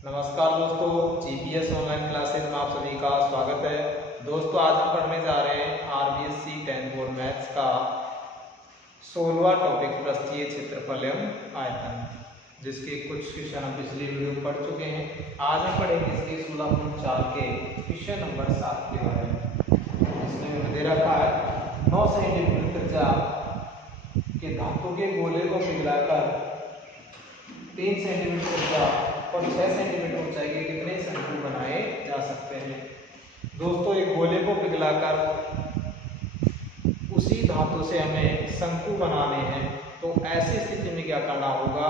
नमस्कार दोस्तों, GPS online classes में आप सभी का स्वागत है। दोस्तों आज हम पढ़ने जा रहे हैं आरबीएससी 10 बोर्ड मैथ्स का 16वां टॉपिक पृष्ठीय क्षेत्रफल एवं आयतन, जिसके कुछ क्वेश्चन हम पिछली वीडियो में पढ़ चुके हैं। आज हम पढ़ेंगे इसके 16.4 के क्वेश्चन नंबर 7 के बारे में। इसमें हमें दे रखा है 9 सेंटीमीटर त्रिज्या के धातु के गोले को पिघलाकर 3 सेंटीमीटर त्रिज्या और 6 सेंटीमीटर ऊंचाई के कितने शंकु बनाए जा सकते हैं। दोस्तों एक गोले को पिघलाकर उसी धातु से हमें शंकु बनाने हैं, तो ऐसी स्थिति में क्या करना होगा,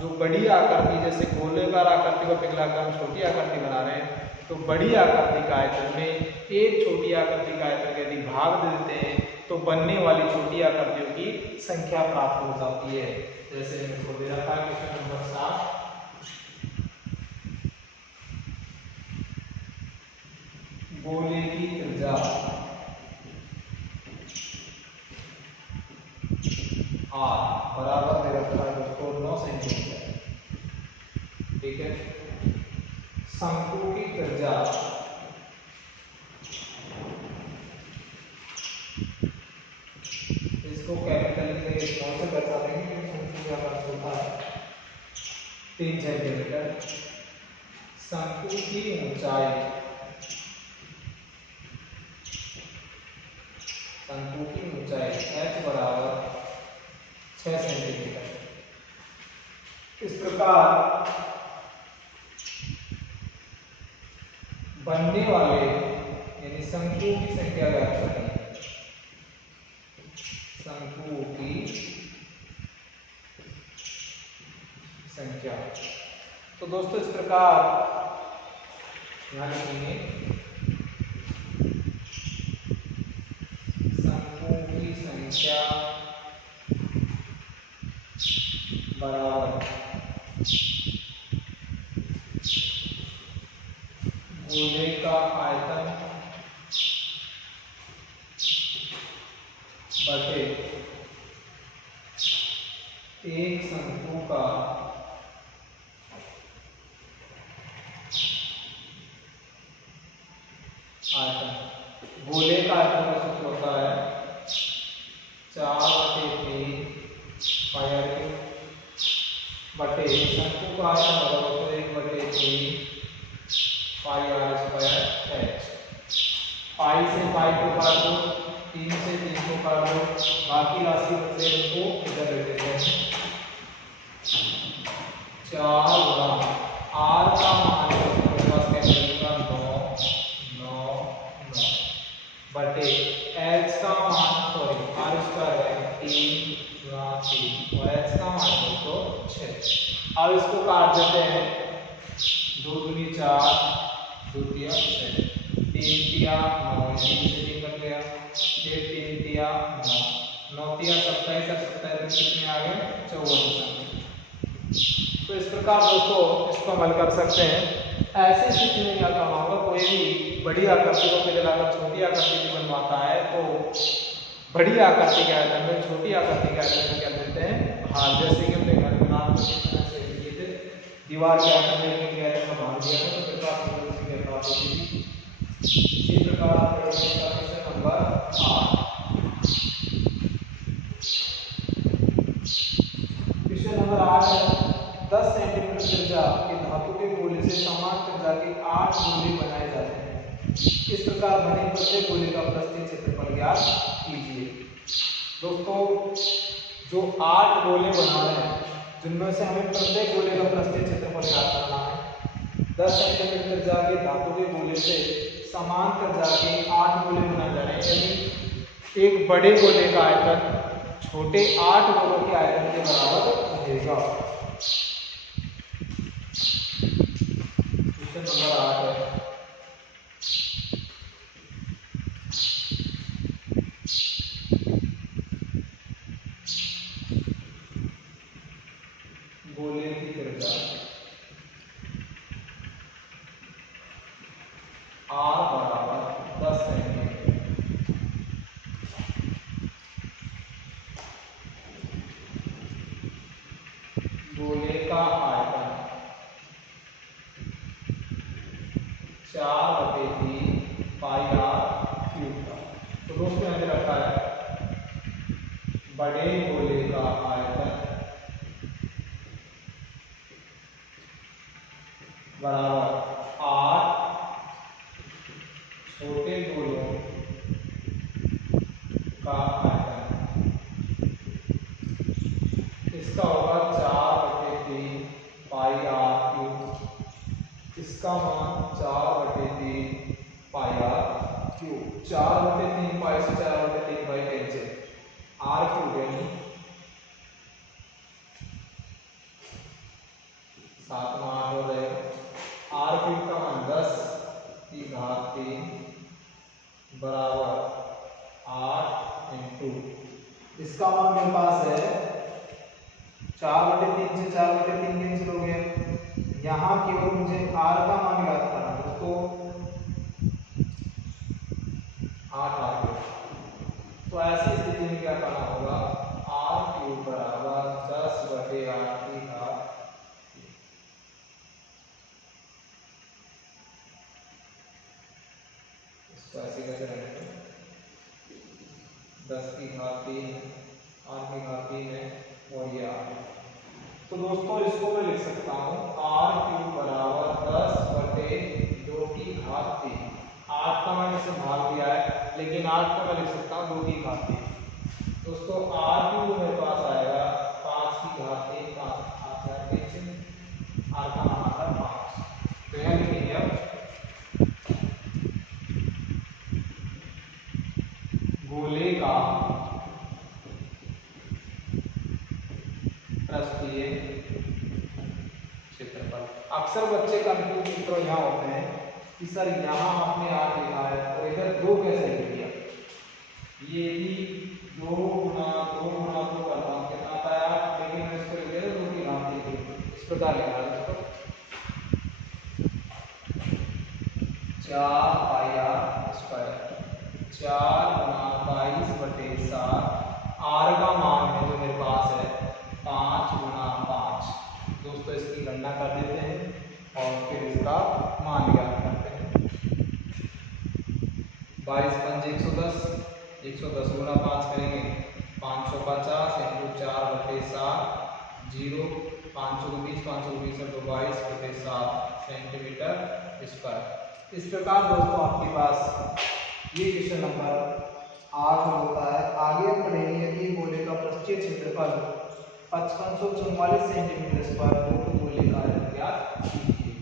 जो बड़ी आकृति जैसे गोलेकार आकृति को पिघलाकर हम छोटी आकृति बना रहे हैं, तो बड़ी आकृति का आयतन में एक छोटी आकृति का आयतन यदि भाग दे देते हैं तो बनने वाली छोटी आकृतियों की संख्या प्राप्त हो जाती है। जैसे हमको दे रखा है क्वेश्चन नंबर 7, गोले की त्रिज्या r बराबर दे रखा है दोस्तों 9 सेंटीमीटर। ठीक है, शंकु की त्रिज्या इसको कैपिटल के स्मॉल से बता देंगे क्योंकि शंकु का अर्थ होता है 3 सेंटीमीटर। शंकु की ऊंचाई h बराबर 6 सेंटीमीटर। इस प्रकार बनने वाले यानी शंकु की संख्या ज्ञात करनी है। शंकु की संख्या, तो दोस्तों इस प्रकार यहाँ लिखेंगे शंकु की संख्या बराबर गोले का आयतन बटे एक शंकु का आयतन। गोले का आयतन का सूत्र होता है 4/3 पाई बटे शंकु का आयतन होगा तो 1/3 पाई r स्क्वायर h। पाई से पाई को काट दो, 3 से 3 को काट दो, बाकी राशि बचे उनको इधर रख देते हैं। 4 गुणा r का मान हमारे पास कैसे का 9 बटे h का मान r स्क्वायर है 3 गुणा 3 और h का मान है तो 6। अब इसको काट देते हैं, 2 दूनी 4, 2 तिया 6, 3 तिया 9, 3 से 3 बन गया, 3 तिया 9, 9 तिया 27 और 27 कितने आ गए 54। तो इस प्रकार दोस्तों इसको हल कर सकते हैं। ऐसी स्थिति में क्या करना होगा, कोई भी बड़ी आकृति को पिघलाकर छोटी आकृति बनवाता है तो बड़ी आकृति के आयतन में छोटी आकृति के आयतन में क्या देते हैं भाग। जैसे कि हमने घर बना किए थे, दीवार के आयतन में के आयतन का भाग दिया था, तो प्रकार से बात होती थी। इसी प्रकार क्वेश्चन नंबर 8, क्वेश्चन नंबर 8 है 10 सेंटीमीटर त्रिज्या के धातु के गोले से समान त्रिज्या के 8 गोले बनाए जाते हैं। इस प्रकार बने प्रत्येक गोले का पृष्ठीय क्षेत्रफल ज्ञात कीजिए। दोस्तों जो 8 गोले बना रहे हैं, जिनमें से हमें प्रत्येक गोले का पृष्ठीय क्षेत्रफल ज्ञात करना है। 10 सेंटीमीटर त्रिज्या के धातु के गोले से समान त्रिज्या के 8 गोले बनाए जा रहे हैं, यानी एक बड़े गोले का आयतन छोटे 8 गोलों के आयतन के बराबर रहेगा। क्वेश्चन नंबर 8 है गोले की त्रिज्या r बराबर 10 सेंटीमीटर। गोले का आयतन 4/3 पाई आर क्यूब का। तो दोस्तों मैंने रखा है बड़े गोले का आयतन बराबर आर छोटे गोलों का आयतन, इसका होगा 4/3 पाई आर क्यूब। इसका मान 4/3 पाई आर क्यूब। 4/3 पाई से 4/3 पाई कैंसिल, आर क्यूब यानी 7 में 8 हो जाएगा। आर क्यूब का मान 10⁻³ बराबर 8 इंटू, इसका मान मेरे पास है 4/3 से 4/3 कैंसिल हो गया। यहाँ केवल मुझे आर का मान याद करना है, तो 8 आ गया। तो ऐसी स्थिति में क्या करना होगा, आर क्यूब बराबर 10/8 की घात, इसको ऐसे कैसे रहेगा 10⁻3 आर की घात 3 है और ये आर। तो दोस्तों इसको मैं लिख सकता हूँ आर क्यूब बराबर 10/2 की घात 3। 8 का मैंने इसे भाग दिया है, लेकिन 8 को मैं लिख सकता हूँ 2 की घात 3। दोस्तों आर क्यूब मेरे पास आएगा 5 की घात 3, 5 आर का मान आता है 5। तो यहाँ लिखेंगे अब गोले का पृष्ठीय क्षेत्रफल। अक्सर बच्चे कंफ्यूज तो यहाँ होते हैं कि सर यहाँ आपने आर लिखा है और इधर 2 कैसे लिख दिया। ये भी 2 गुना 2 करता हूँ कितना आता है 8, लेकिन मैं इसको लिख दिया 2 की घात 3। इस प्रकार लिखा है इसको 4 पाई आर स्क्वायर, 4 गुना 22/7। आर का मान है जो मेरे पास है 5 गुना 5। दोस्तों इसकी गणना कर देते हैं और फिर इसका मान ज्ञात करते हैं। 22×5 110, 110 गुना 5 करेंगे 550 इंटू 4/7, 0 520 तो 22/7 सेंटीमीटर स्क्वायर। इस प्रकार दोस्तों आपके पास ये क्वेश्चन नंबर 8 होता है। आगे हम पढ़ेंगे कि गोले का पृष्ठीय क्षेत्रफल 5544 सेंटीमीटर स्क्वायर हो तो गोले का आयतन ज्ञात कीजिए।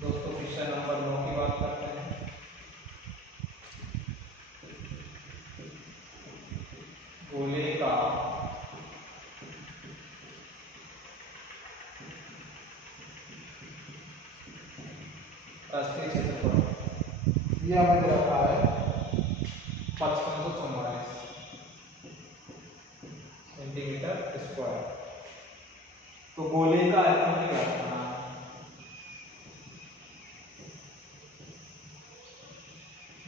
दोस्तों क्वेश्चन नंबर 9 की बात करते हैं। गोले का पृष्ठीय क्षेत्रफल यह हमें रखा है 5544 सेंटीमीटर स्क्वायर। तो गोले का आयतन हमें ज्ञात करना है।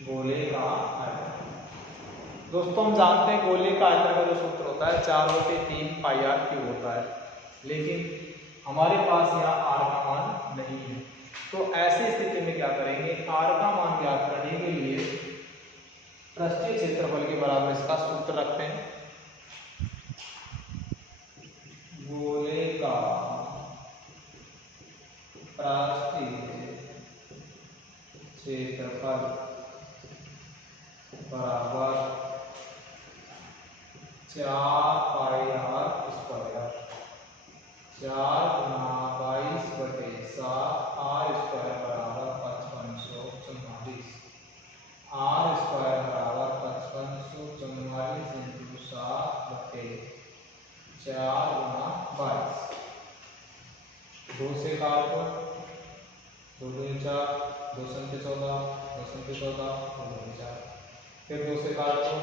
गोले का आयतन दोस्तों हम जानते हैं गोले का आयतन का जो सूत्र होता है 4/3 पाई आर क्यूब होता है, लेकिन हमारे पास यहाँ आर का मान नहीं है। तो ऐसी स्थिति में क्या करेंगे, आर का मान ज्ञात करने के लिए पृष्ठीय क्षेत्रफल के बराबर इसका सूत्र रखते हैं। गोले का पृष्ठीय क्षेत्रफल बराबर 4 पाई आर स्क्वायर, 4 गुना 22/7 आर स्क्वायर बराबर 5544। आर स्क्वायर बराबर 5544 इंटू 7/4 गुना 22। 2 से काटो, 2 दूनी 4, 2 संख्या 14, 2 संख्या 14, 2 दूनी 4। फिर 2 से काटो,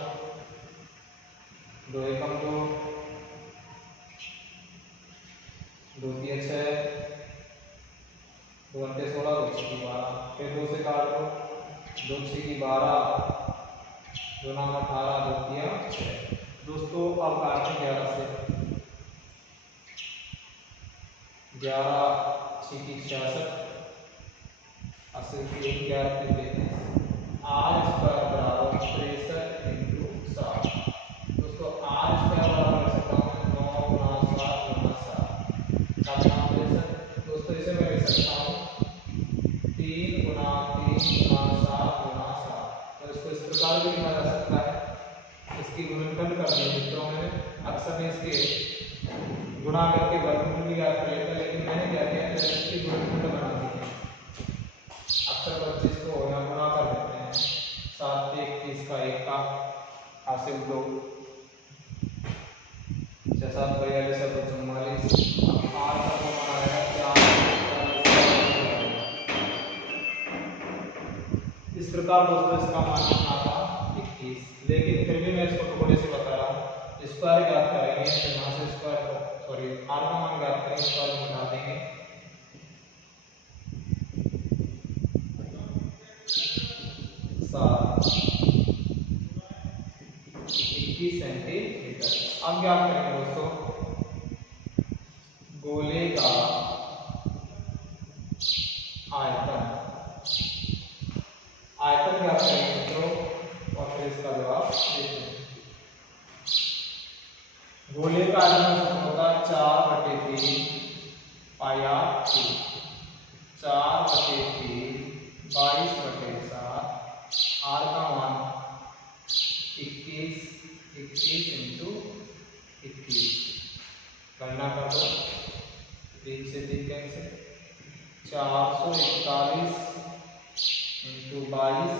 2 एकम 2, 2 तिया 6, 2 अंटे 16, 2 छक्की 12। फिर 2 से काटो, 2 छक्की 12, 2 नाम 18, 2 तिया 6। दोस्तों अब काटते 11 से, 11 6 66, 80 के 11 पे देते हैं। आर स्क्वायर बराबर 63 इंटू 7। दोस्तों आर स्क्वायर बराबर लिख सकता हूँ 9 गुना 7 गुना 7 का नाम 63। दोस्तों इसे मैं लिख सकता हूँ 3 गुना 3 गुना 7 गुना 7। तो इसको इस प्रकार भी लिखा जा सकता है। इसकी गुणनखंड करनी है मित्रों में, अक्सर में इसके गुणा करके वर्गमूल भी याद कर लेते हैं, लेकिन मैंने क्या किया है इसकी गुणनखंड बना दी है। अक्सर बच्चे इसको यहाँ गुणा कर देते हैं, 7 से 21 का 1 का हासिल 2, 6 7 42 है तो 44। अब आर का वो बना रहेगा 4। इस प्रकार दोस्तों इसका मान कितना था 21। लेकिन फिर भी मैं इसको थोड़े से बता रहा हूँ, स्क्वायर ज्ञात करेंगे तो यहाँ से स्क्वायर को सॉरी आर का मान ज्ञात करेंगे, स्क्वायर में उठा देंगे 7 21 सेंटीमीटर। अब ज्ञात करेंगे दोस्तों गोले का आयतन, आयतन ज्ञात करेंगे मित्रों और फिर इसका जवाब देखते हैं। गोले का आयतन होगा 4/3 पाया 3, 4/3 22/7। आर का मान 21 21 इंटू 21। गणना कर दो 3 से 3 कैंसिल, 441 इंटू 22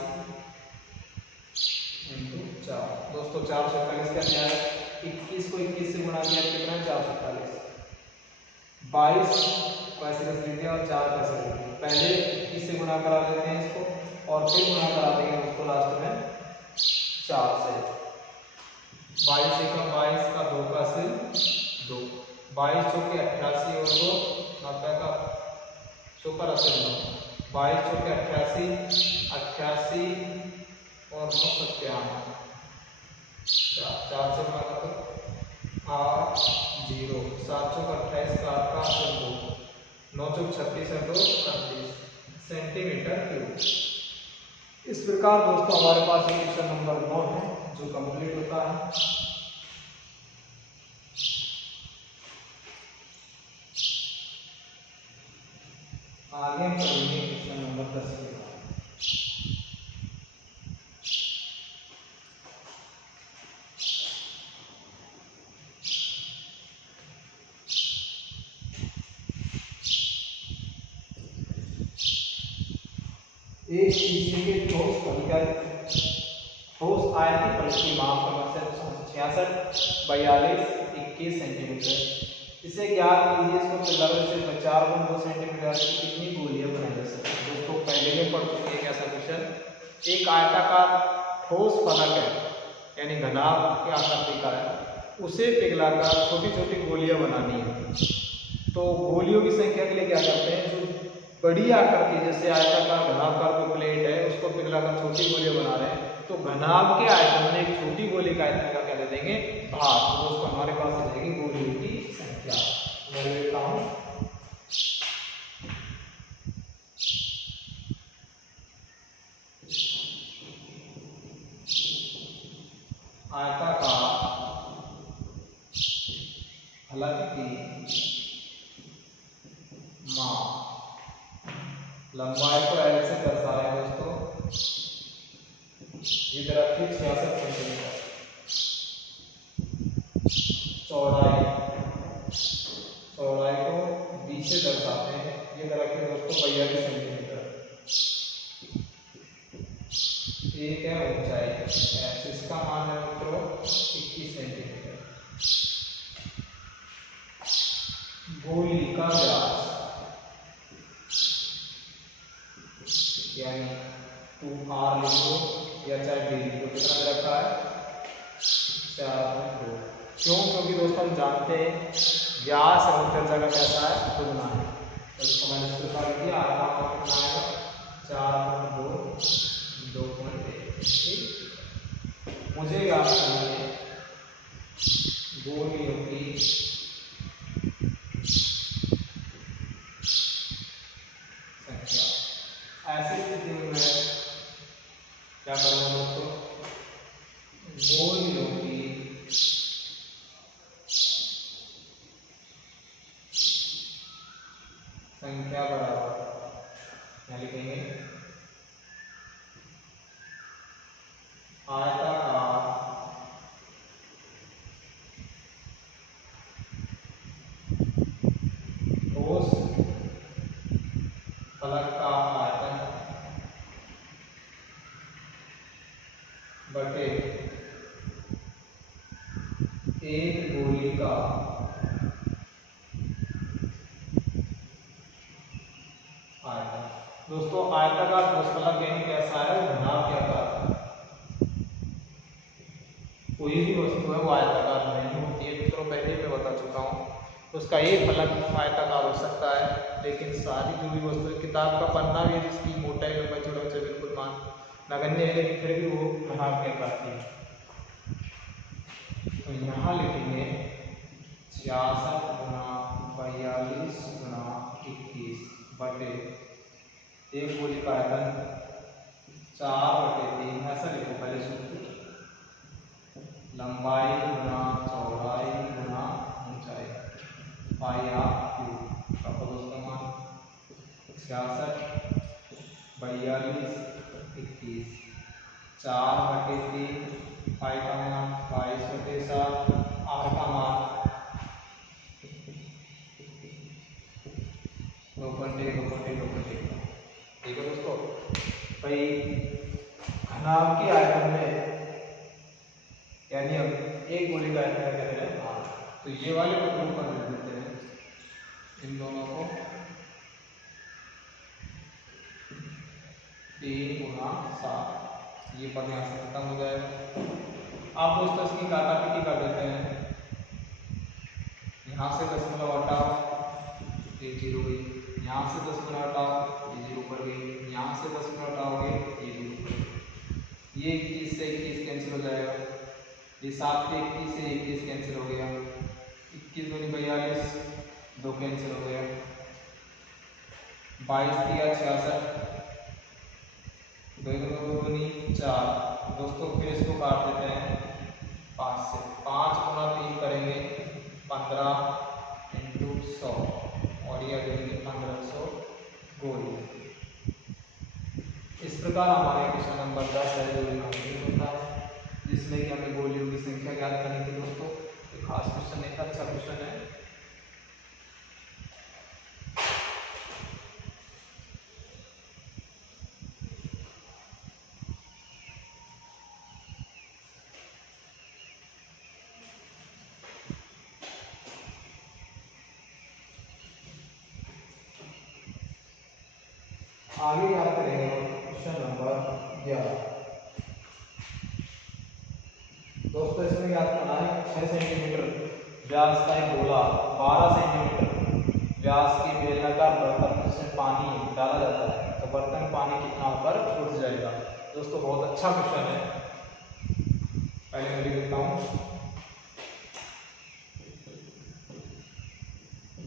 इंटू 4। दोस्तों 441 का क्या है, 21 को 21 से गुणा किया कितना है 441। 22 कैसे कर लीजिए और 4 कैसे कर लीजिए, पहले 21 से गुणा करा देते हैं इसको और फिर गुणा करा देंगे उसको लास्ट में 4 से। 22 का 22 का 2 का सिल 2, 22 चौके 88 और 2 90 का सुपर असिल 9, 22 चौके 88 88 और 9 97। 4 से गुणा कर दो 8 0, 7 चौक 28 का 8 का असिल 2, 9 चौक 36 है 2 38 सेंटीमीटर क्यूब। इस प्रकार दोस्तों हमारे पास क्वेश्चन नंबर 9 है जो कंप्लीट होता है। आगे पढ़ेंगे क्वेश्चन नंबर 10 के बाद। एक शीशे के ठोस फलक ठोस आयतीय फलक की माप समस्या 66 42 21 सेंटीमीटर। इसे ज्ञात कीजिए इसको पिलर से 4 गुण 2 सेंटीमीटर की कितनी गोलियां बनाई जा सकती हैं। दोस्तों पहले में पढ़ चुके हैं कैसा क्वेश्चन। एक आयताकार ठोस फलक है यानी घनाभ के आकृति का है, उसे पिघलाकर छोटी छोटी गोलियां बनानी है। तो गोलियों की संख्या के लिए क्या करते हैं, जो बड़ी आकृति जैसे आयताकार घनाभकार जो प्लेट है उसको पिघलाकर छोटी गोलियां बना रहे हैं, तो घनाभ के आयतन में एक छोटी गोली का आयतन का क्या दे देंगे भाग। तो दोस्तों हमारे पास आ जाएगी गोलियों की संख्या। मैं लिखता हूं आयताकार फलक की माप, लंबाई को एल से दर्शा रहे हैं दोस्तों, ये रखिए 66 सेंटीमीटर। चौड़ाई को बी से दर्शाते हैं, ये रखिए दोस्तों 42 सेंटीमीटर। एक है ऊंचाई एस, इसका मान है मित्रों 21 सेंटीमीटर। गोली का व्यास यानी 2r लिखो या चाहे d लिखो, कितना दे रखा है 4.2। क्यों, क्योंकि दोस्तों हम जानते हैं व्यास और त्रिज्या का कैसा है दुगना है, तो इसको मैंने इस प्रकार किया। आधा कितना आएगा 4.2 2.1। ठीक, मुझे याद करना है गोलियों की संख्या। ऐसी स्थिति में मैं क्या करूँगा दोस्तों, गोलियों की संख्या बराबर क्या लिखेंगे, आयताकार ठोस फलक का आयतन बटे एक गोली का आयतन। दोस्तों आयताकार ठोस फलक यानी कैसा है, घनाभ के आकार, कोई भी वस्तु है वो आयताकार नहीं होती है, मित्रों पहले मैं बता चुका हूँ। उसका एक फलक आयताकार हो सकता है, लेकिन सारी जो भी वस्तु, किताब का पन्ना भी जिसकी मोटाई लंबाई चौड़ाई से बिल्कुल मान नगण्य है, लेकिन फिर भी वो घनाभ के आकार की है। तो यहाँ लिखेंगे 66 गुना 42 गुना 21 बटे एक गोली का आयतन 4/3, ऐसा लिखो पहले सूत्र, लंबाई गुना चौड़ाई गुना ऊंचाई पाई आर क्यूब। दोस्तों मान 66 42 21 4/3, पाई का मान 22/7, आर का मान 2.2 ठीक है दोस्तों। भाई घनाभ के आयतन में यानी हम एक गोली का आयतन क्या कह रहे हैं, तो ये वाले को ग्रुप कर देते हैं, इन दोनों को 3 गुना 7, ये पद यहाँ से खत्म हो जाएगा। आप दोस्तों इसकी काटापीटी कर देते हैं, यहाँ से दशमलव हटाओ ये 0 हुई, यहाँ से दशमलव हटाओ ये 0 पर गई, यहाँ से दशमलव हटाओगे ये 0 पर गई। ये 21 से 21 कैंसिल हो जाएगा, ये 7 से 21 से 21 कैंसिल हो गया, 21 दूनी 42, 2 कैंसिल हो गया, 22 दिया 66, 2 दूनी 4। दोस्तों फिर इसको काट देते हैं 5 से, 5 गुना 3 करेंगे 15 इंटू 100 और ये देंगे 1500 गोली। इस प्रकार हमारे क्वेश्चन नंबर 10 है जो कंप्लीट होता है, जिसमें कि हमें गोलियों की संख्या ज्ञात करनी थी दोस्तों। एक खास क्वेश्चन नहीं था, अच्छा क्वेश्चन है। आगे बात करेंगे क्वेश्चन नंबर 11। दोस्तों इसमें याद करना है 6 सेंटीमीटर व्यास का एक गोला 12 सेंटीमीटर व्यास की बेलनाकार बर्तन जिसमें पानी डाला जाता है, तो बर्तन पानी कितना ऊपर उठ जाएगा। दोस्तों बहुत अच्छा क्वेश्चन है, पहले मैं लिख देता हूँ।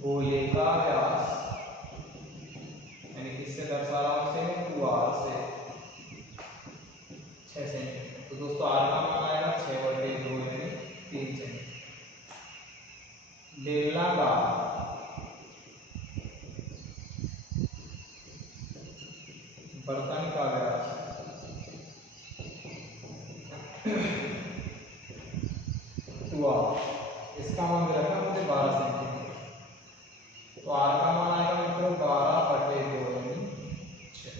गोले का व्यास यानी किससे दर्शा रहा हूं, से 2r से 6 सेंटीमीटर। तो दोस्तों r का मान आएगा 6/2 यानी 3 सेंटीमीटर। बेलनाकार बर्तन का व्यास 2r, इसका मान भी रखा मुझे 12 सेंटीमीटर, तो r का मान आएगा मित्रों 12/2 यानी 6।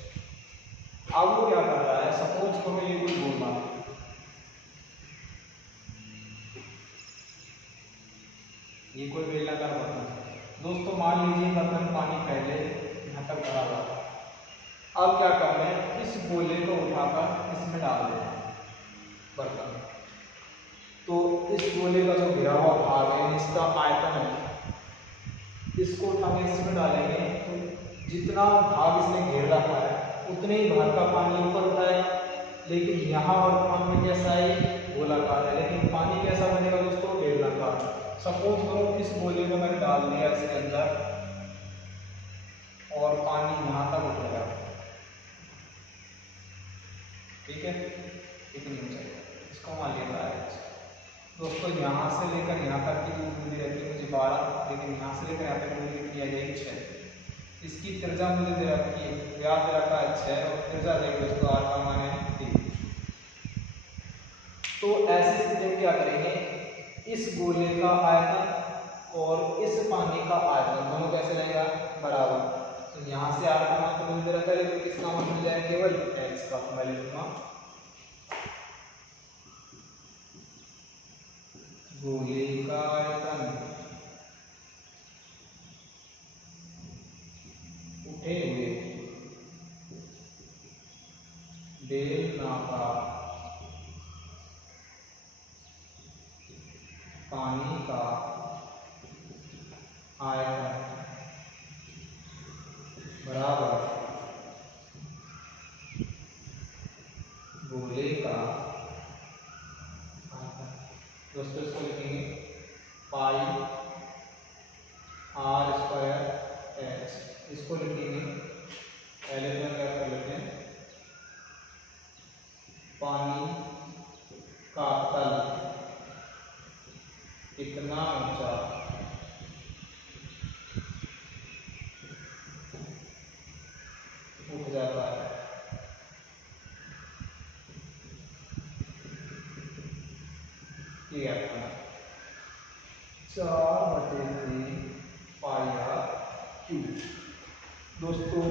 अब वो क्या कर रहा है, सपोज करो ये कोई गोला, ये कोई बेलनाकार बर्तन। दोस्तों मान लीजिए बर्तन पानी पहले यहाँ तक भरा हुआ, अब क्या कर रहे हैं, इस गोले को उठाकर इसमें डाल रहे हैं बर्तन। तो इस गोले का जो गिरा हुआ भाग है, इसका आयतन है, इसको उठाकर इसमें डालेंगे तो जितना भाग इसने घेर रखा है उतने ही भाग का पानी ऊपर उठाएगा। लेकिन यहाँ वर्तमान में कैसा है, गोलाकार है, लेकिन पानी कैसा बनेगा दोस्तों, बेलनाकार। डाल दिया इसके अंदर और पानी यहाँ तक उठेगा, ठीक है, इतनी ऊंचाई इसको मान लिया है। दोस्तों यहाँ से लेकर यहाँ तक की दूरी रहती है मुझे 12, लेकिन यहाँ से लेकर यहाँ तक दूरी कितनी आ जाएगी 6। इसकी त्रिज्या मुझे दे रखी है, व्यास दे रखा है 6 और त्रिज्या देख दोस्तों r का मान है 3। तो ऐसी स्थिति में क्या करेंगे, इस गोले का आयतन और इस पानी का आयतन दोनों कैसे रहेगा, बराबर। तो यहाँ से r का मान तो मुझे दे रखा है, लेकिन किसका मान मिल जाएगा, केवल x का। तो मैं लिखूंगा गोले का आयतन उठे हुए बेलनाकार पानी का आयतन बराबर गोले का आयतन। दोस्तों इसको लिखेंगे पाई r स्क्वायर h, इसको लिखेंगे पहले तो क्या कर लेते हैं, पानी का तल कितना ऊंचा उठ जाता है, ये अपना 4/3 पाई r क्यूब। दोस्तों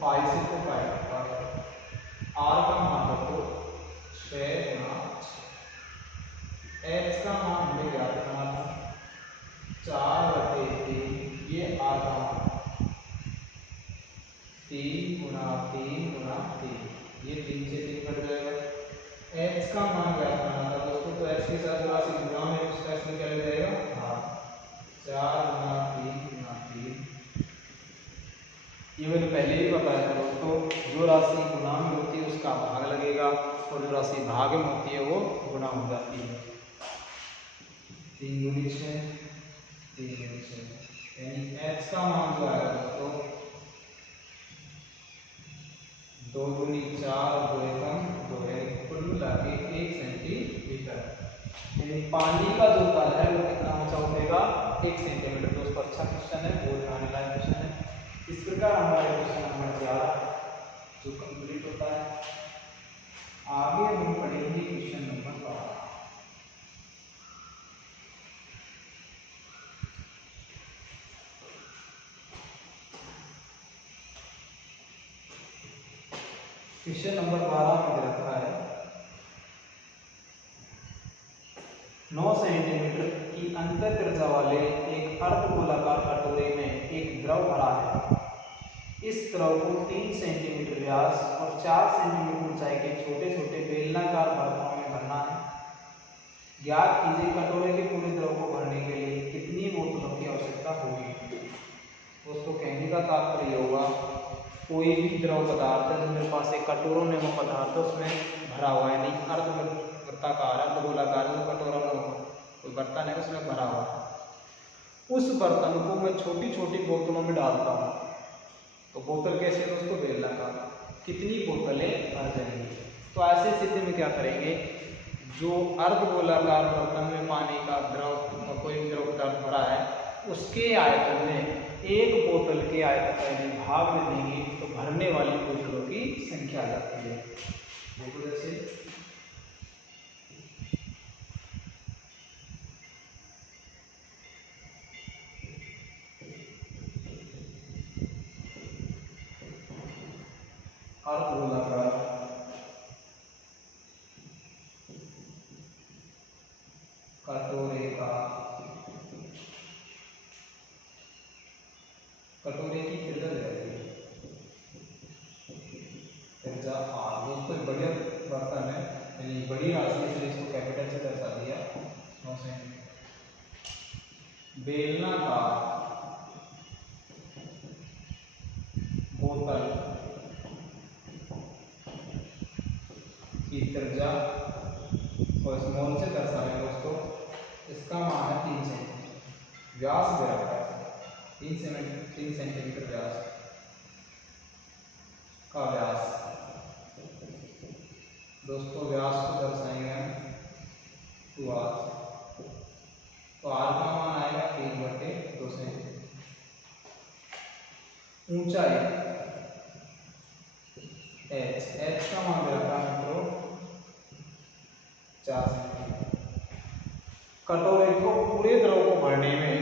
पाई से तो पाई का r का मान रखो 6/6, x का मान हमें ज्ञात करना था 4/3, ये r का मान 3 गुना 3, ये 3 से 3 कट जाएगा। x का मान ज्ञात करना था दोस्तों, तो x के साथ राशि गुणा में उसका इसमें क्या हो जाएगा, हाँ 4 गुना 3, ये मैंने पहले ही बताया था दोस्तों, जो राशि गुणा में होती है उसका भाग लगेगा और जो राशि भाग में होती है वो गुणा हो जाती है। 3 गुनी 6, 3 गुनी 6, यानी x का मान जो आएगा दोस्तों 2 गुनी 4 और 2 एकम 2 है, कुल मिला के 1 सेंटीमीटर, यानी पानी का जो तल है वो कितना ऊंचा उठेगा, 1 सेंटीमीटर। दोस्तों अच्छा क्वेश्चन है, बहुत ध्यान वाला क्वेश्चन है। इस प्रकार हमारे क्वेश्चन नंबर 11 जो कंप्लीट होता है। आगे हम पढ़ेंगे क्वेश्चन नंबर 12। क्वेश्चन नंबर 12 में रखा है 9 सेंटीमीटर की अंतर त्रिज्या वाले एक अर्धगोलाकार कटोरे में एक द्रव भरा है। इस द्रव को 3 सेंटीमीटर व्यास और 4 सेंटीमीटर ऊंचाई के छोटे छोटे बेलनाकार बर्तनों में भरना है। ज्ञात कीजिए कटोरे के पूरे द्रव को भरने के लिए कितनी बोतलों की आवश्यकता होगी। दोस्तों कहने का तात्पर्य होगा, कोई भी द्रव पदार्थ है जो मेरे पास एक कटोरों में वो पदार्थ उसमें भरा हुआ है, नहीं अर्धवृत्ताकार अर्धगोलाकार जो कटोरा में कोई बर्तन है उसमें भरा हुआ है, उस बर्तन को मैं छोटी छोटी बोतलों में डालता हूँ। तो बोतल कैसे दोस्तों, बेलनाकार, कितनी बोतलें भर जाएंगी। तो ऐसी स्थिति में क्या करेंगे, जो अर्धगोलाकार बर्तन में पानी का द्रव कोई भी द्रव पदार्थ भरा है उसके आयतन में एक बोतल के आयतन का यदि भाग में देंगे तो भरने वाली बोतलों की संख्या आ जाती है। देखो जैसे अर्धगोलाकार कटोरे की त्रिज्या रहती है, त्रिज्या r। दोस्तों बढ़िया बर्तन है, यानी बड़ी राशि इसलिए इसको कैपिटल से दर्शा दिया। बेलनाकार बोतल की त्रिज्या को स्मॉल से दर्शा रहे दोस्तों, इसका मान है 3 सेंटीमीटर, व्यास दे रखा है 3 सेंटीमीटर व्यास का व्यास। दोस्तों व्यास को दर्शाएंगे हम 2r। तो r का मान आएगा 3/2 सेंटीमीटर। ऊंचाई h का मान रखा है मित्रों 4 सेंटीमीटर। कटोरे को पूरे द्रव को भरने में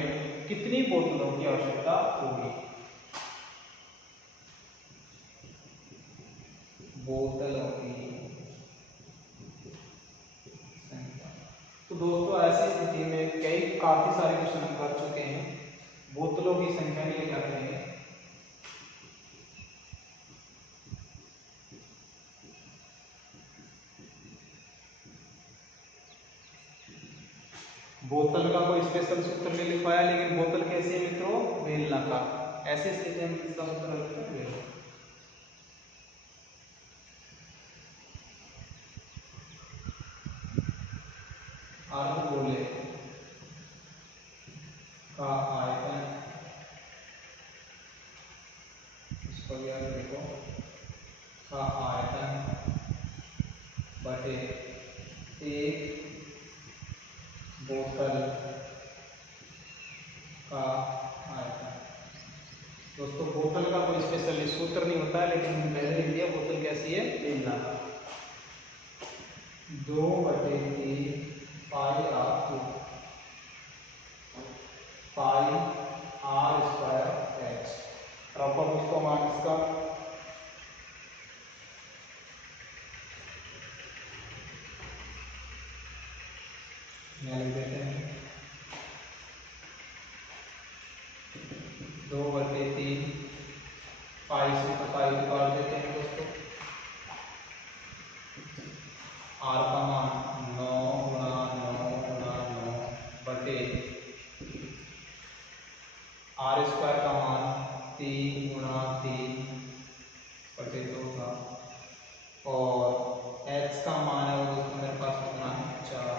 कितनी बोतलों की आवश्यकता होगी? बोतलों की संख्या। तो दोस्तों ऐसी स्थिति में काफी सारे क्वेश्चन हम कर चुके हैं। बोतलों की संख्या के लिए क्या करेंगे? बोतल का कोई स्पेशल सूत्र नहीं लिख पाया, लेकिन बोतल कैसी है मित्रों? बेलनाकार। ऐसे स्थिति में इसका सूत्र लिखते हैं बेलनाकार। गोले का आयतन, इसको याद देखो, का आयतन बटे एक बोतल का आयतन। दोस्तों बोतल का कोई स्पेशल सूत्र नहीं होता है, लेकिन हम पहले लिख दिया बोतल कैसी है? बेलनाकार। 2/3 पाई r स्क्वायर h। प्रॉपर उसको मान इसका लिख देते हैं 2/3 पाई से तो पाई को काट देते हैं दोस्तों। r का मान 9 × 9 × 9 बटे r स्क्वायर का मान 3 × 3 बटे 2 था, और h का मान है वो दोस्तों मेरे पास कितना है? 4।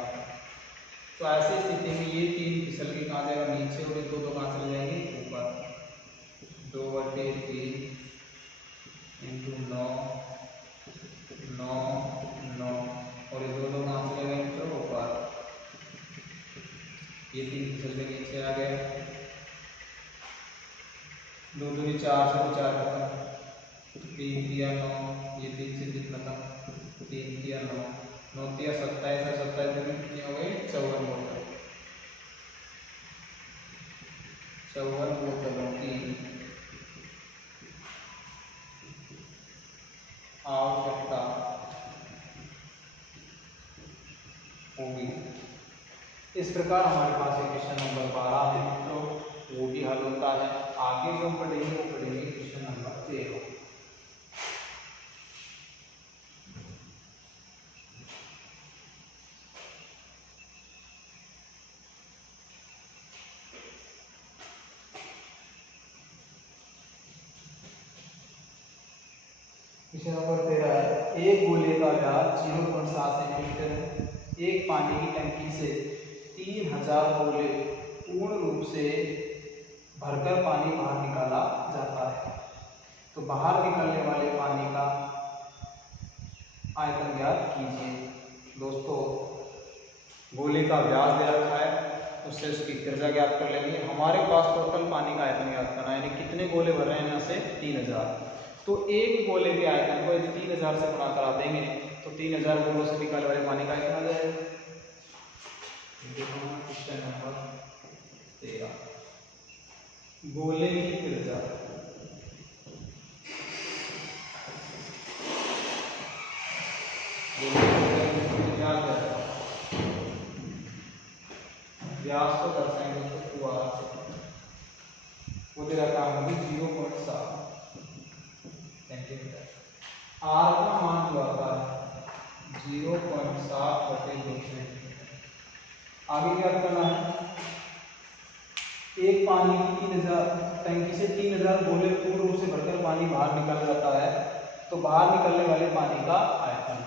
तो ऐसी स्थिति में ये 3 फिसल के कहाँ जाएगा? नीचे, और ये 2 कहाँ चले जाएंगे? ऊपर। 2/3 × 9 9 9, और ये 2 कहाँ चले गए मित्रों? ऊपर। ये 3 फिसल के नीचे आ गया। 2 दूनी 4 से 4 खत्म, 3 तिया 9, ये 3 से 3 खत्म, 3 तिया 9, 9 तिया 27, और 27 में कितनी हो गई? 54 बोतल। 54 बोतलों की आवश्यकता होगी। इस प्रकार हमारे पास क्वेश्चन नंबर 12 है मित्रों, वो भी हल होता है। आगे जो हम पढ़ेंगे वो पढ़ेंगे क्वेश्चन नंबर 13। क्वेश्चन नंबर 13 है, एक गोले का व्यास 0.7 सेंटीमीटर है। एक पानी की टंकी से 3000 गोले पूर्ण रूप से भरकर पानी बाहर निकाला जाता है। तो बाहर निकलने वाले पानी का आयतन ज्ञात कीजिए। दोस्तों गोले का व्यास दे रखा है, उससे उसकी त्रिज्या ज्ञात कर लेंगे। हमारे पास टोटल पानी का आयतन ज्ञात करना है, यानी कितने गोले भर रहे हैं यहाँ से? 3000। तो एक गोले के आयतन को यदि 3000 से गुणा करा देंगे तो 3000 गोलों से निकालने वाले पानी का आयतन आ जाएगा। क्वेश्चन नंबर 13, गोले की त्रिज्या व्यास को दर्शाएंगे तो 2r, वो दे रखा होगी 0.7 सेंटीमीटर। r का मान जो आता है 0.7/2 सेंटीमीटर। आगे क्या करना है? एक पानी की 3000 टंकी से 3000 गोले पूर्ण रूप से भरकर पानी बाहर निकल जाता है। तो बाहर निकलने वाले पानी का आयतन,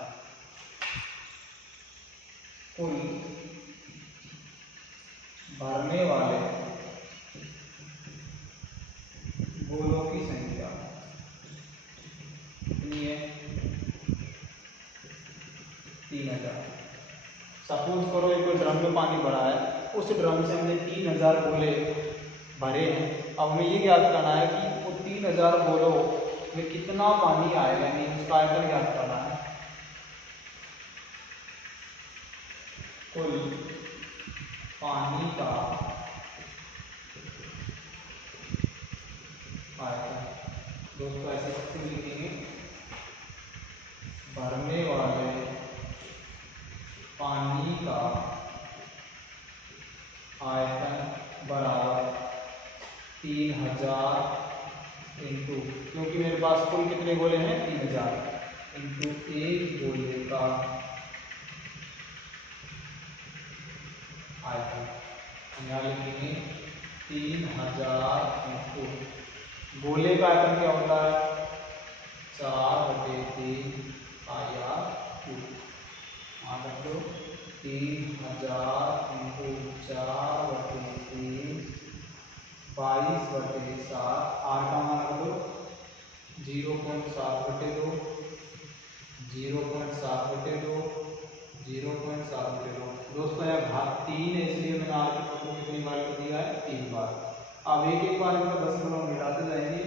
कुल भरने वाले गोलों की संख्या कितनी है? 3000। सपोज करो एक ड्रम में पानी भरा है, उस ड्रम से हमने 3000 गोले भरे हैं। अब हमें ये ज्ञात करना है कि वो 3000 गोलों में कितना पानी आएगा, यानी उसका आयतन ज्ञात करना है। कुल पानी का आयतन, दोस्तों ऐसे सबसे लिखेंगे, भरने वाले पानी का आयतन बराबर 3000 इंटू, क्योंकि मेरे पास कुल कितने गोले हैं? 3000 इंटू एक गोले का आयतन। यहाँ लिखेंगे 3000 इंटू गोले का आयतन क्या होता है? 4/3 πr³। वहाँ कर दो 3000 इंटू 4/3 22/7। आर का मान रख दो 0.7/2, 0.7/2, 0.7/2। दोस्तों यह भाग 3 है, इसलिए मैंने आर के पद को कितनी बार कर दिया है? 3 बार। अब एक बार इनका दशमलव मिलाते जाएंगे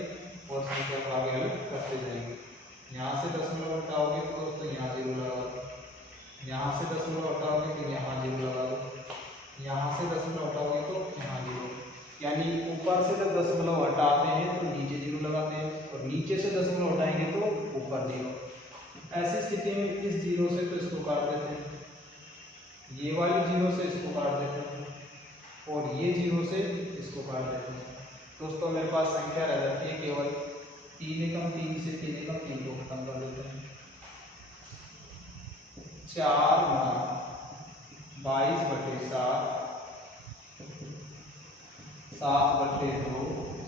और संख्या को आगे अलग करते जाएंगे। यहाँ से दशमलव हटाओगे तो दोस्तों यहाँ 0 लगा दो, यहाँ से दशमलव हटाओगे तो यहाँ 0 लगा दो, यहाँ से दशमलव हटाओगे तो यहाँ 0, यानी ऊपर से जब दशमलव हटाते हैं तो नीचे 0 लगाते हैं, और नीचे से दशमलव हटाएंगे तो ऊपर 0। ऐसी स्थिति में इस 0 से तो इसको काट देते हैं, ये वाली 0 से इसको काट देते हैं, और ये 0 से इसको काट देते हैं। दोस्तों मेरे पास संख्या रह जाती है केवल 3 एकम 3 से 3 एकम 3 को खत्म कर देते हैं। 4 × 22/7, 7/2,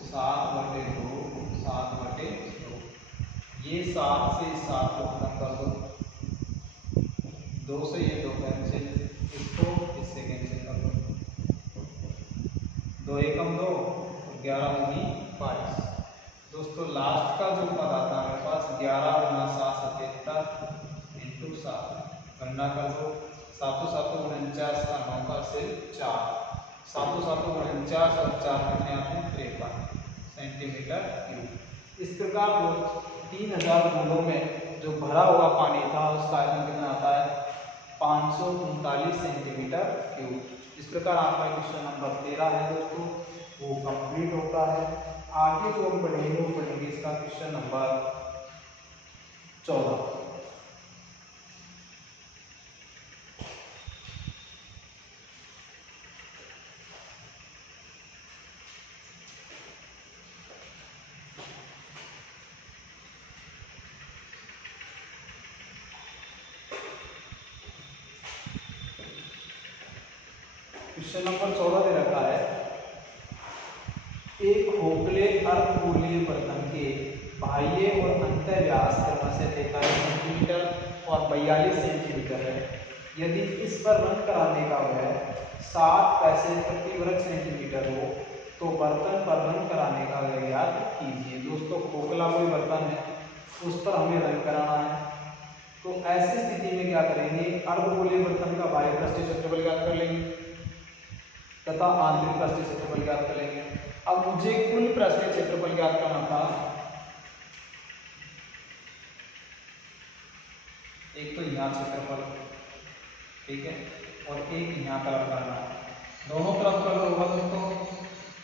7/2, 7/2। ये 7 से 7 को खत्म कर दो, 2 से ये 2 कैंसिल, इसको इससे कैंसिल कर दो, 2 एकम 2, 11 दूनी 22। दोस्तों लास्ट का जो पद आता है मेरे पास 11 × 7 = 77 इंटू 7। गणना कर दो, 7 7 49 का 9 का सिर 4, 7 7 49 और 4 कितने आते हैं? 53 सेंटीमीटर क्यूब। इस प्रकार 3000 गोलों में जो भरा हुआ पानी था उसका आयतन कितना आता है? 539 सेंटीमीटर क्यूब। इस प्रकार आपका क्वेश्चन नंबर 13 है दोस्तों, वो कंप्लीट होता है। आगे जो हम पढ़ेंगे वो पढ़ेंगे इसका क्वेश्चन नंबर 14। क्वेश्चन नंबर 14 दे रखा है, एक खोखले अर्धगोलीय बर्तन के बाह्य और अंतः व्यास क्रमशः 43 सेंटीमीटर और 42 सेंटीमीटर है। यदि इस पर रंग कराने का व्यय 7 पैसे प्रति वर्ग सेंटीमीटर हो तो बर्तन पर रंग कराने का व्यय ज्ञात कीजिए। दोस्तों खोखला कोई बर्तन है, उस पर हमें रंग कराना है, तो ऐसी स्थिति में क्या करेंगे? अर्धगोलीय बर्तन का बाह्य पृष्ठीय क्षेत्रफल ज्ञात कर लेंगे तथा आंतरिक पृष्ठीय क्षेत्रफल ज्ञात कर लेंगे। अब मुझे कुल पृष्ठीय क्षेत्रफल ज्ञात करना था, एक तो यहाँ क्षेत्रफल, ठीक है, और एक यहाँ कलर करना है। दोनों तरफ कलर होगा दोस्तों,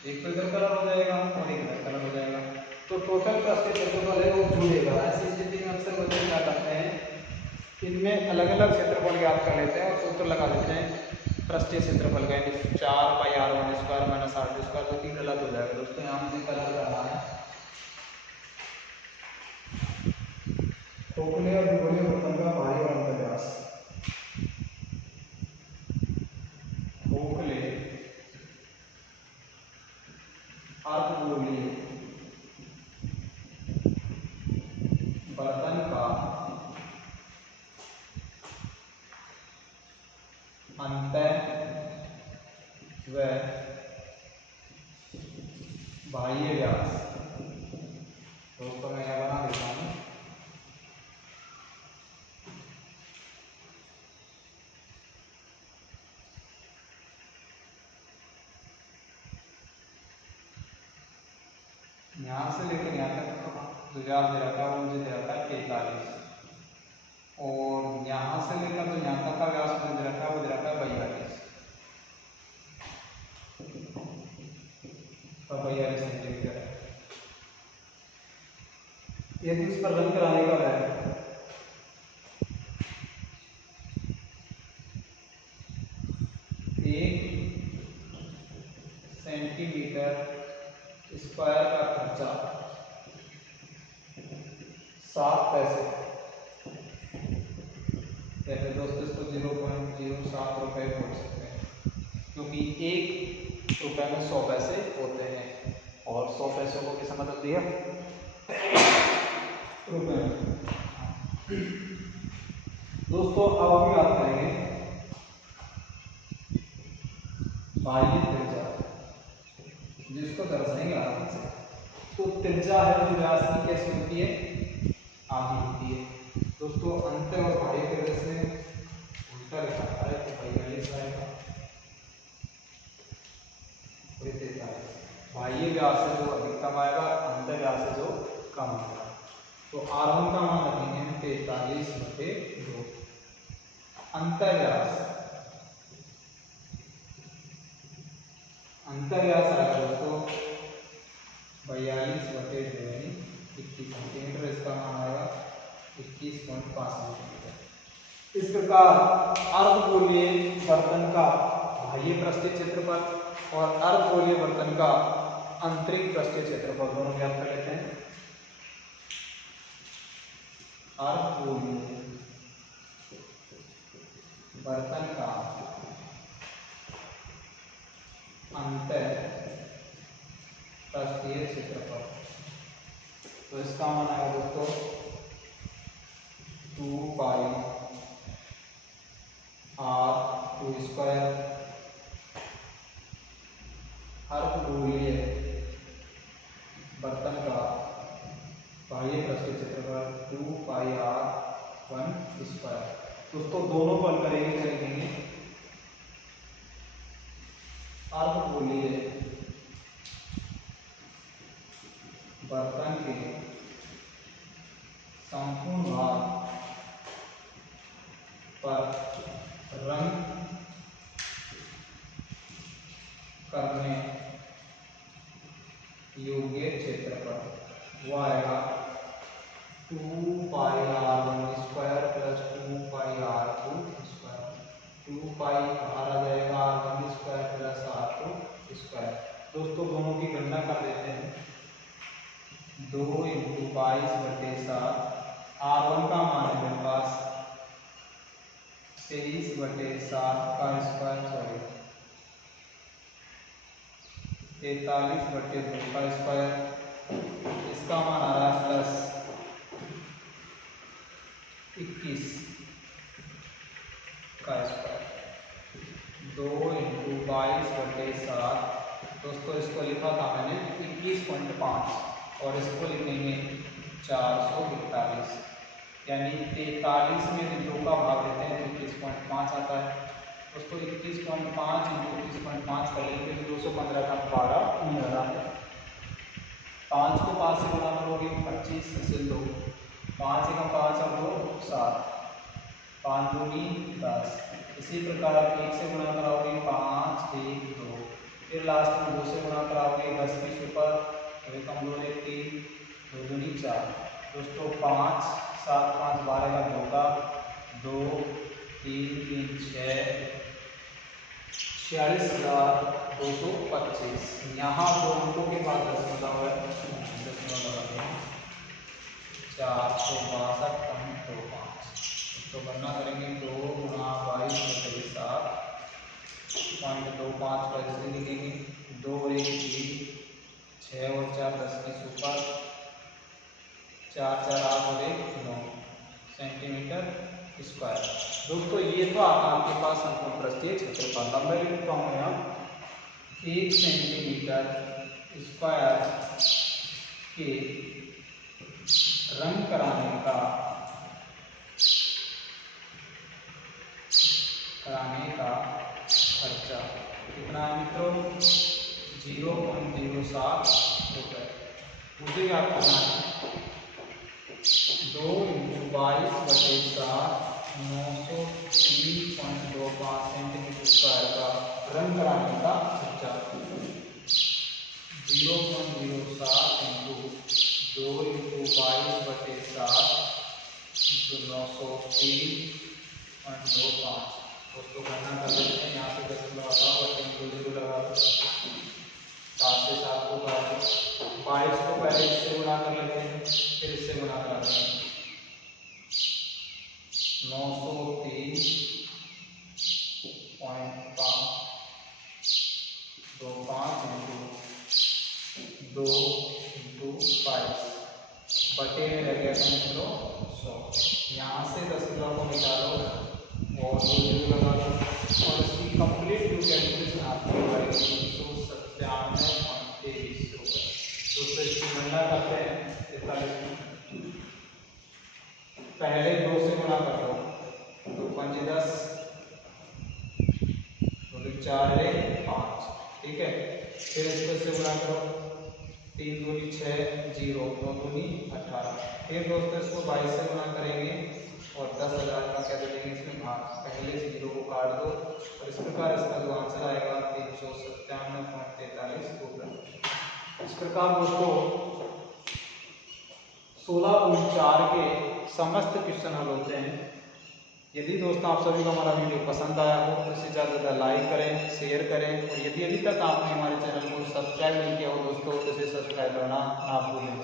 एक तो इधर कलर हो जाएगा और एक इधर कलर हो जाएगा, तो टोटल पृष्ठीय क्षेत्रफल है वो जुड़ेगा। ऐसी स्थिति में अक्सर बच्चे क्या करते हैं, इनमें अलग अलग क्षेत्रफल ज्ञात कर लेते हैं और सूत्र लगा देते हैं पृष्ठीय क्षेत्रफल का, 4πr1² - r2², तो 3 अलग हो जाएगा। दोस्तों यहाँ मुझे कलर करना है खोखले और दुगने बर्तन का बाह्य और अंतः व्यास। खोखले अर्धगोलीय बर्तन का अंतः व बाह्य व्यास दोस्तों मैं यह बना देता हूँ। यहाँ से लेकर यहाँ तक जो व्यास दे रखा है वो मुझे दे रखा है 43, और यहाँ से लेकर जो यहाँ तक का व्यास मुझे दे रखा है वो दे रखा है 42 सेंटीमीटर है। यदि इस पर रंग कराने का है 1 सेंटीमीटर स्क्वायर का खर्चा 7 पैसे, जैसे दोस्तों इसको 0.07 रुपये बोल सकते हैं, क्योंकि 1 रुपये में 100 पैसे होते हैं और 100 पैसों को किस मतलब दिया रुपये में। दोस्तों अब हम बात करेंगे बाह्य त्रिज्या, जिसको दर्शाएंगे आराम से। तो त्रिज्या है जो व्यास की कैसी होती है, आधी होती है। दोस्तों अंत और बाह्य त्रिज्या से उल्टा लिखा है तो 42 आएगा, बाह्य व्यास से जो अधिकतम आएगा, अंत व्यास से जो कम आएगा। तो R1 का मान रखेंगे 43/2, अंतर्व्यास आएगा दोस्तों 42/2 यानी 21 सेंटीमीटर, इसका मान आएगा 21.5 सेंटीमीटर। इस प्रकार अर्धगोलीय बर्तन का बाह्य पृष्ठीय क्षेत्रफल और अर्धगोलीय बर्तन का आंतरिक पृष्ठीय क्षेत्रफल दोनों ज्ञात कर लेते हैं। अर्धगोलीय बर्तन का अंतर पृष्ठीय क्षेत्रफल, तो इसका मान आएगा दोस्तों 2πr² अर्धगोलीय बर्तन का बाह्य पृष्ठीय क्षेत्रफल 2πr1²। दोस्तों दोनों को हल करेंगे, लिखेंगे अर्धगोलीय बर्तन के संपूर्ण भाग पर रंग करने योग्य क्षेत्रफल वो आएगा 2πr1² + 2πr2²। 2π बाहर आ जाएगा, r1² + r2²। दोस्तों दोनों की गणना कर देते हैं। 2 × 22/7, r1 का मान है मेरे पास 23/7 का स्क्वायर, सॉरी 43/2 का स्क्वायर, इसका मान आ रहा है प्लस 21 का स्क्वायर। 2 × 22/7, दोस्तों इसको लिखा था मैंने 21.5 और इसको लिखेंगे 442, यानी 43 में 2 का भाग देते हैं तो 21.5 आता है। दोस्तों 21.5 × 21.5 कर लेंगे तो 215 का 12 नहीं आ रहा है। 5 को 5 से गुणा करोगे 25 से 2, 5 × 5 और 2 7, 5 × 2 10। इसी प्रकार 1 से गुणा कराओगे 5 1 2, फिर लास्ट में 2 से गुणा कराओगे 10 की सुपर, तो कमजोर 1 3, 2 2 4। दोस्तों 5 7 5 12 का 2 का 2 3 3 6 46,225। यहाँ दो अंकों के बाद 10 लगा हुआ है, 462.25। तो गणना करेंगे 2 × 22/7 0.25 पर इसलिए लिखेंगे 2 1 3 6 और 4 10 की सुपर, 4 4 8 और 1 9 सेंटीमीटर स्क्वायर। दोस्तों ये तो आपके पास संपूर्ण पृष्ठीय क्षेत्रफल। अब मैं लिखता हूँ यहाँ 1 सेंटीमीटर स्क्वायर के रंग कराने का खर्चा कितना है मित्रों? 0.07 रुपये। मुझे क्या करना है? 2 × 22/7 903.25 सेंटीमीटर स्क्वायर का रंग कराने का खर्चा 0.07 × 2 × 22/7 × 903.25। उसको गणना कर लेते हैं। यहाँ पे दशमलव लगाओ, बटे में 0 लगा दो, 7 से 7 को काट दो, 22 को पहले इससे गुणा कर लेते हैं, फिर इससे गुणा कराते हैं। 903.25 2 × 22 बटे में रह गया था मित्रों 100। यहाँ से दशमलव को निकालो और 2 लगा दो और इसकी कंप्लीट जो कैलकुलेशन आपकी आएगी 397.23 रुपये। तो इसकी गणना करते हैं। 43 पहले 2 से गुणा कर दो, 2 × 5 = 10, 2 × 4 = 5, ठीक है। फिर इसको से गुणा करो, 3 × 2 = 6, 0, 9 × 2 = 18। फिर दोस्तों इसको 22 से गुणा करेंगे और 10,000 का क्या करेंगे इसमें भाग। पहले 0 को काट दो और इस प्रकार इसका जो आंसर आएगा 397.43 रुपये। इस प्रकार दोस्तों 16.4 के समस्त क्वेश्चन हल होते हैं। यदि दोस्तों आप सभी को हमारा वीडियो पसंद आया हो तो इसे ज़्यादा से ज़्यादा लाइक करें, शेयर करें और यदि अभी तक आपने हमारे चैनल को सब्सक्राइब नहीं किया हो दोस्तों तो इसे सब्सक्राइब करना ना भूलें।